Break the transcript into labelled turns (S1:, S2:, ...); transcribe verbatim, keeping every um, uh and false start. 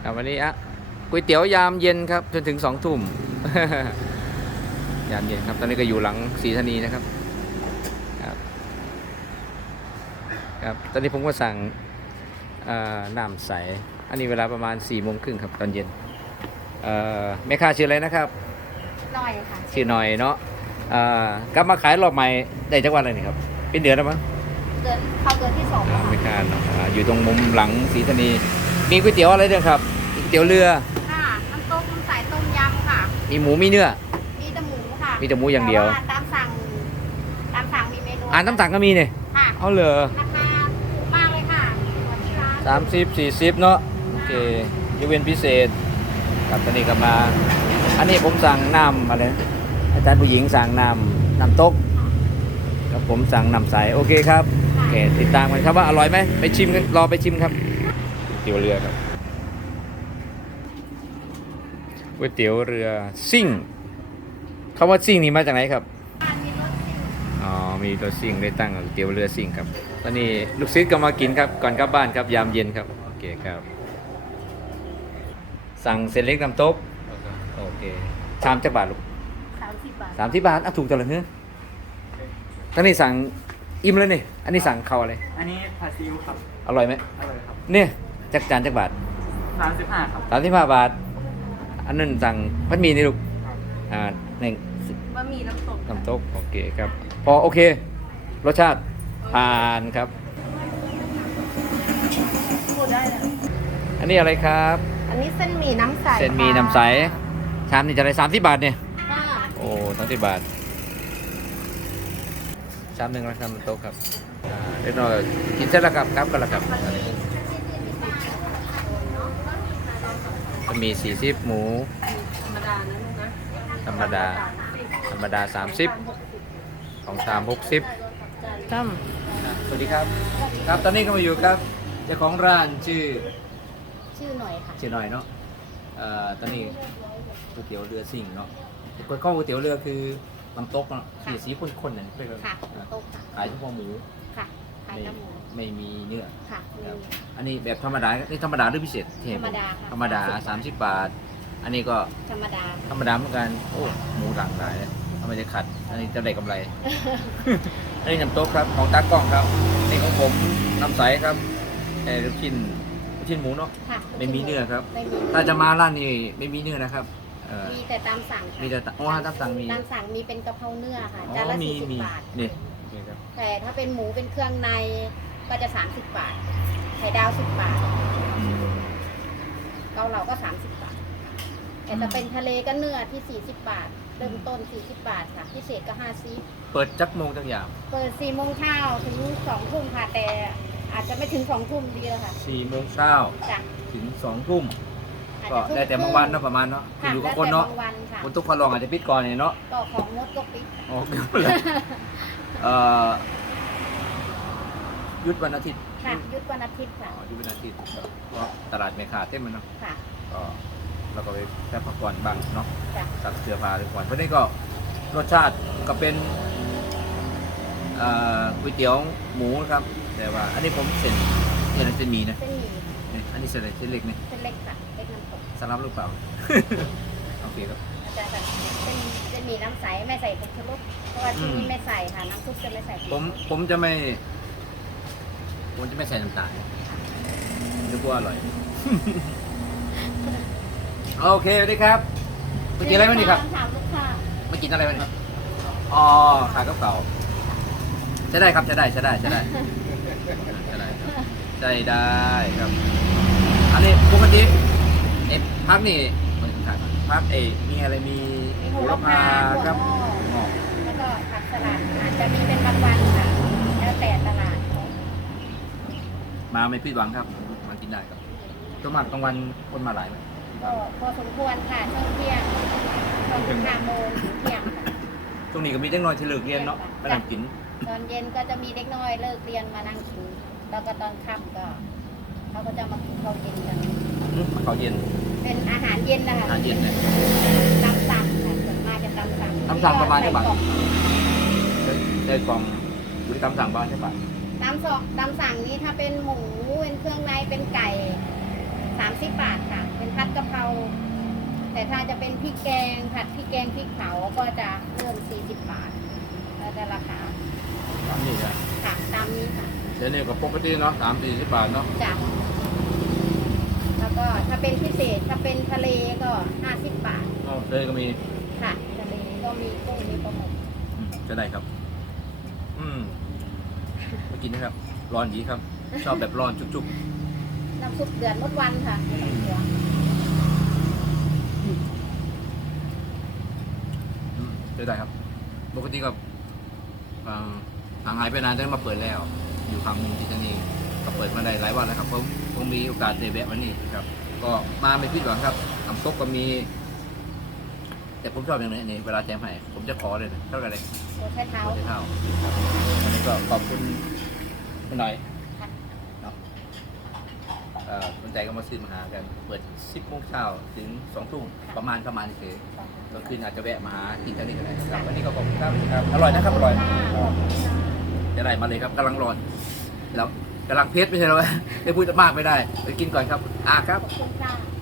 S1: ครับวันนี้อะก๋วยเตี๋ยวยามเย็นครับจนถึงสองทุ่ม ยามเย็นครับตอนนี้ก็อยู่หลังศรีธานีนะครับครับครับตอนนี้ผมก็สั่งน้ำใสอันนี้เวลาประมาณสี่โมงครึ่งครับตอนเย็นแม่ค้าชื่ออะไรนะครับ
S2: หน่อยค่ะ
S1: ชื่อหน่อยเนาะกลับมาขายรอบใหม่ได้จังหวัดอะไรนี่ครับเป็นเดือนแล้วมั้ง
S2: เดือนเข้าเดือนที่สอง
S1: แม่ค้าเนาะอยู่ตรงมุมหลังศรีธานีมีก๋วยเตี๋ยวอะไรด้วยครับก๋วยเตี๋ยวเรือ
S2: ค่ะน้ำต้มน้ำใสต้มยำค่ะ
S1: มีหมูมีเนื้อ
S2: มีแต่หมูค่ะ
S1: มีแต่หมูอย่างเดียว
S2: ตามสั่งตามสั่งมีเมนู
S1: อ่านตามสั่งก็มีเนี่ย
S2: ค่ะ
S1: เอาเลย
S2: ราคาถูกมากเลยค่ะ
S1: สามสิบสี่สิบเนาะโอเคยกเว้นพิเศษครับตอนนี้ก็มาอันนี้ผมสั่งน้ำอะไรอาจารย์ผู้หญิงสั่งน้ำน้ำต๊กกับผมสั่งน้ำใสโอเคครับโอเคติดตามกันครับว่าอร่อยไหมไปชิมกันรอไปชิมครับก๋วยเตี๋ยวเรือครับก๋วยเตี๋ยวเรือซิ่งคำว่าซิ่งนี่มาจากไหนครับอ๋อมีรถซิ่งได้ตั้งก๋วยเตี๋ยวเรือซิ่งครับตอนนี้ลูกศิษย์ก็มากินครับก่อนกลับบ้านครับยามเย็นครับโอเคครับสั่งเส้นเล็กน้ำต๊กโอเคชามจักบาทลูก
S2: สามสิบบาท
S1: สามสิบบาทอ่ะถูกจังเลยเนื้อตอนนี้สั่งอิ่มเลยนี่อันนี้สั่งเขาอะไร
S3: อันนี้ผัดซีอิ๊วครับ
S1: อร่อยไหม
S3: อร่อยครับ
S1: เนี่ยจักจานจักบาท
S3: สามสิบห้าครับ
S1: สามสิบห้าบาทอันนั้นสั่งพัดหมี่นี่ลูกอ่าหนึ่ง
S2: บะหมี่น้ำตก
S1: น้ำต๊กโอเคครับพอโอเครสชาติผ่านครับ
S2: พูดได้เลย
S1: อันนี้อะไรครับ
S2: อันนี้เส้นหมี่น้ำใส
S1: เส้นหมี่น้ำใสชามนี่จะได้สามสิบบาทเนี่ยโอ้สามสิบบาทชามหนึ่งนะครับน้ำต๊กครับเรียบร้อยกินเสร็จแล้วครับครับกันแล้วครับจะมีสี่สิบหมู
S2: ธรรมดานะลูกนะ
S1: ธรรมดาธรรมดาสามสิบของชามหกสิบ
S2: จ้
S1: สวัสดีครับครับตอนนี้ก็มาอยู่ครับเจ้าของร้านชื่อ
S2: ชื่อหน่อยค่ะ
S1: ชื่อหน่อยเนาะเอ่อตอนนี้ก๋วยเตี๋ยวเรือซิ่งเนาะก๋วยข้าวก๋วยเตี๋ยวเรือคือน้ำตกเนาะสีสีข้นๆนั่นเป็นเลย
S2: ค่ะน้ำตกค่ะ
S1: ขายเฉพาะหมู
S2: ค่ะขายแต่หมู
S1: ไม่มีเนื้อ
S2: ค่ะ
S1: อันนี้แบบธรรมดานี่ธรรมดาหรือพิเศษ
S2: ธรรมดา
S1: ธรรมดาสามสิบบาทอันนี้ก็
S2: ธรรมดา
S1: ธรรมดาเหมือนกันโอ้หมูหลากหลายทำไมจะขัดอันนี้จะได้กำไร อันนี้น้ำโต๊ะครับของตากล้องครับนี่ของผมน้ำใสครับไอ้ลูกชิ้นลูกชิ้นหมูเนาะไม่มีเนื้อครับถ้าจะมาร้านนี้ไม่มีเนื้อนะครับ
S2: มีแต่ตามสั่ง
S1: มีแต่อ๋อตามสั่งมี
S2: ตามสั่งมีเป็นกะเพราเนื้อค่ะจานละสี่สิบบาท
S1: นี่
S2: แต่ถ้าเป็นหมูเป็นเครื่องในก็จะสามสิบบาทไข่ดาวสิบบาทเกาเหลาก็สามสิบบาทแต่จะเป็นทะเลก็เนื้อที่สี่สิบบาทเริ่มต้นสี่สิบบาทค่ะพิเศษก็ห้าสิบ
S1: เปิดจักโมงจักอย่าง
S2: เปิดสี่โมงเช้าถึงสองทุ่มค่ะแต่อาจจะไม่ถึงสองทุ่มดีเลยค่ะ
S1: สี่โมงเช้าถึงสองทุ่มก็ได้แต่บางวันเนาะประมาณเนาะอยู่กับคนเนาะคนทุกคนลองอาจจะปิดก่อนเนี่ยเนาะ
S2: ก็ของงดก็ปิด
S1: โอเคเลยเอ่อยุดวันอาทิตย์
S2: ค่ะยุดวันอาทิตย์ค่ะ
S1: ยุดวันอาทิตย์เพราะตลาดเมฆาเต็มมันเนาะ
S2: ค่ะ
S1: ก็เราก็ไปแค่พักผ่อนบ้างเนาะสักเสื้อผ้าหรือก่อนเพราะนี่ก็รสชาติก็เป็นก๋วยเตี๋ยวหมูครับแต่ว่าอันนี้ผมเส้นเส้นเส้นหมี่นะ
S2: เส้นหมี่
S1: อันนี้เส้นอะไรเส้นเล็กไหม
S2: เส้นเล็กค่ะเล็กน้ำตก
S1: สลับหรือเปล่าโอเคครับ
S2: อาจารย์แบบเส้นเส้นหมี่น้ำใสไม่ใส่ผงชูรสเพราะว่าที่นี่ไม่ใส่ค่ะน้ำซุปจะไม่ใส่
S1: ผมผมจะไม่ผมจะไม่ใส่น้ำตาลนึกว่าอร่อยโอเคสวัสดีครับมากินอะไรวันนี้ครับมากินอะไรวันนี้อ๋อขายกระเป๋าใช่ได้ครับใช่ได้ใช่ได้ใช่ได้ใช่ได้ใช่ได้ครับอันนี้ปกติเอพักนี่พักเอมีอะไรมี
S2: โหระพาครับแล้วก็ผักสลัดอาจจะมีเป็นบางวันค่ะแล้วแต่ตลาด
S1: มาไม่ผิดหวังครับมากินได้ครับช่วงมากกลางวันคนมาหลายไหม
S2: ก็พอสมควรค่ะช่วงเที่ยงตอนถึงห้าโมงถึงเที่ยงค่ะ
S1: ช่วงนี้ก็มีเด็กน้อยที่เลิกเรียนเนาะมานั่งกิน
S2: ตอนเย็นก็จะมีเด็กน้อยเลิกเรียนมานั่งกินแล้วก็ตอนค่ำก็เขาก็จะมากินข้าวเย็นกัน
S1: ข้าวเย็น
S2: เป็นอาหารเย็นนะคะ
S1: อาหารเย็นเนี่ย
S2: ตำสั่งค่ะส่วนมากจะตำสั่ง
S1: ตำสั่งประมาณเท่าไหร่ได้กล่องดูตำสั่งบ้านเท่าไหร่
S2: ตำสั่งตำสั่งนี้ถ้าเป็นหมูเป็นเครื่องในเป็นไก่สามสิบบาทค่ะเป็นแต่ถ้าจะเป็นพริกแกงผัดพริกแกงพริกเผาก็จะเริ่มสี่สิบบาทแล้วจะราคา
S1: ตามนี้นะ
S2: ค่ะตามนี้ค่ะ
S1: เดี๋ยวนี้ก็ปกติเนาะสามสี่สิบบาทเนาะ
S2: จ้ะแล้วก็ถ้าเป็นพิเศษถ้าเป็นทะเลก็ห้าสิบบาท
S1: อ๋อเลยก็มี
S2: ค่ะทะเลก็มีกุ้งมีปลาหมึก
S1: อืมจะได้ครับ อืมมากินนะครับ ร้อนดีครับ ชอบแบบร้อนจุก
S2: น้ำซุปเดือดมดวันค่ะไม่ต้องกลัว
S1: ๆอืมจะได้ครับ ปกติก็อ่าห่างหายไปนานได้มาเปิดแล้ว อยู่ครั้งหนึ่งที่นี่ก็เปิดมาได้หลายวันแล้วครับเพราะคงมีโอกาสได้แวะมานี่ครับ ก็มาไม่ผิดหวังครับน้ำซุปก็มี แต่ผมชอบอย่างนี้นี่เวลาแจมให้ผมจะขอเลยนะเท่าไหร่เลย
S2: ตัวแค่เท้า
S1: หัวใจเท่าครับอันนี้ก็ขอบคุณคุณหน่อย
S2: ค่ะ
S1: เนาะเอ่อสนใจก็มาซื้อมาหากัน เปิดสิบโมงเช้าถึงสองทุ่มประมาณประมาณนี้เฉยตอนคืนอาจจะแวะมาหากินกันนี่ก็ได้ครับวันนี้ก็ขอบคุณครับครับ อร่อยนะครับ อร่อย
S2: ขอบคุณค่ะ
S1: จะได้มาเลยครับกำลังร้อนแล้วกำลังเพชรไม่ใช่หรอวะจะพูดมากไม่ได้ไปกินก่อนครับอ่าครับ
S2: ขอบคุณค่ะ